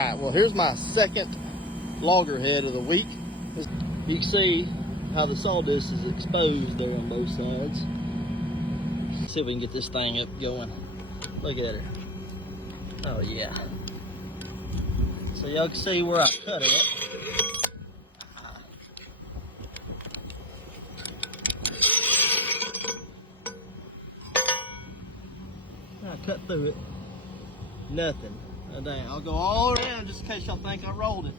All right, well, here's my second loggerhead of the week. You can see how the sawdust is exposed there on both sides. Let's see if we can get this thing up going. Look at it. Oh yeah. So y'all can see where I cut it. I cut through it. Nothing. Oh, dang. I'll go all around just in case y'all think I rolled it.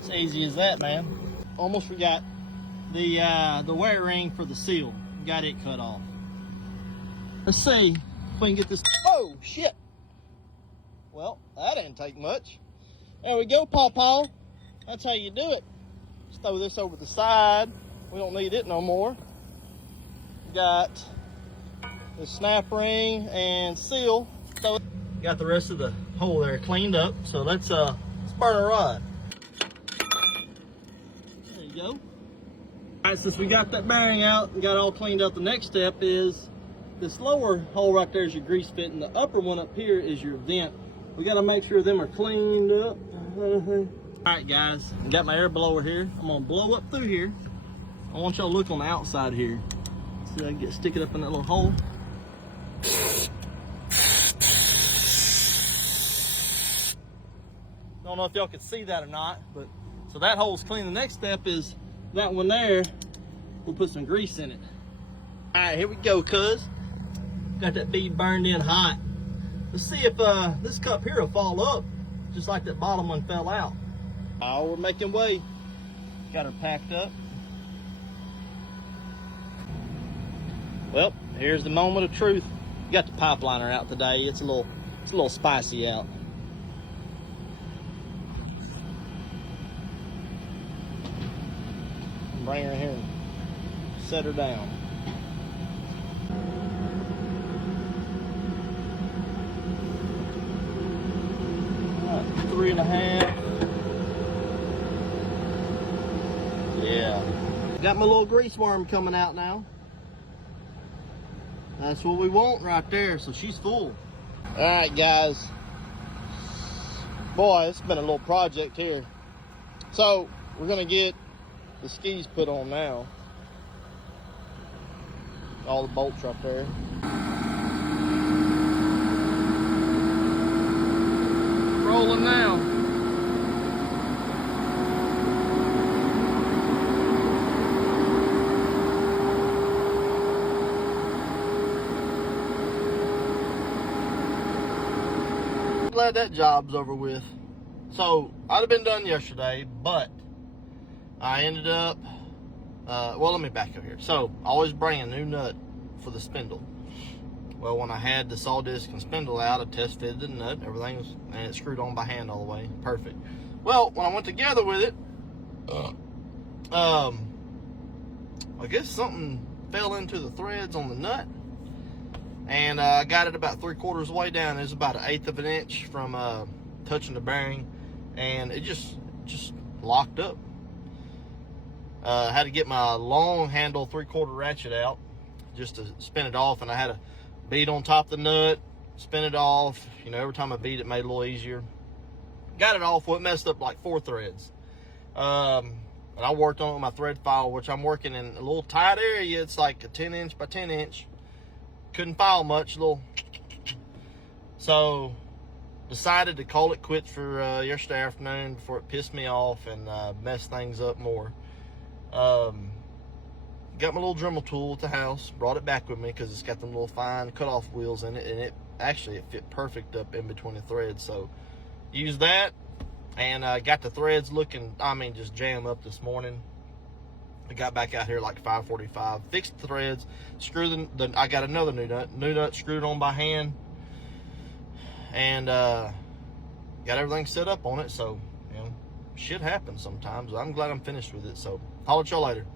It's easy as that, man. Almost forgot the wear ring for the seal. Got it cut off. Let's see if we can get this. Oh shit! Well, that didn't take much. There we go, Paw Paw. That's how you do it. Just throw this over the side. We don't need it no more. Got the snap ring and seal. So got the rest of the hole there cleaned up. So let's burn a rod. There you go. All right, since we got that bearing out and got it all cleaned up, the next step is this lower hole right there is your grease fit, and the upper one up here is your vent. We got to make sure them are cleaned up. All right, guys, I got my air blower here. I'm gonna blow up through here. I want y'all to look on the outside here. See, I can stick it up in that little hole. Don't know if y'all can see that or not, but so that hole's clean. The next step is that one there. We'll put some grease in it. All right, here we go, cuz. Got that bead burned in hot. Let's see if this cup here will fall up, just like that bottom one fell out. Oh, we're making way. Got her packed up. Well, here's the moment of truth. Got the pipeliner out today. It's a little spicy out. Bring her here and set her down. All right, 3.5. Yeah. Got my little grease worm coming out now. That's what we want right there. So she's full. All right, guys. Boy, it's been a little project here. So we're gonna get the skis put on now. All the bolts right there. Rolling now. Glad that job's over with. So I'd have been done yesterday, but I ended up, well, let me back up here. So I always bring a new nut for the spindle. Well, when I had the saw disc and spindle out, I test fitted the nut, everything was, and it screwed on by hand all the way, perfect. Well, when I went together with it, I guess something fell into the threads on the nut, and I got it about 3/4 of the way down. It was about 1/8 of an inch from touching the bearing, and it just locked up. Had to get my long handle 3/4 ratchet out just to spin it off, and I had a bead on top of the nut, spin it off. You know, every time I beat it made it a little easier. Got it off. Well, it messed up like 4 threads. And I worked on it with my thread file, which I'm working in a little tight area. It's like a 10 inch by 10 inch. Couldn't file much, so decided to call it quits for yesterday afternoon before it pissed me off and messed things up more. Got my little Dremel tool at the house, brought it back with me because it's got them little fine cutoff wheels in it, and it fit perfect up in between the threads. So used that and got the threads looking, I mean, just jam up this morning. I got back out here like 5:45, fixed the threads, screwed I got another new nut screwed on by hand, and got everything set up on it. So, you know, shit happens sometimes. I'm glad I'm finished with it. So, holler at y'all later.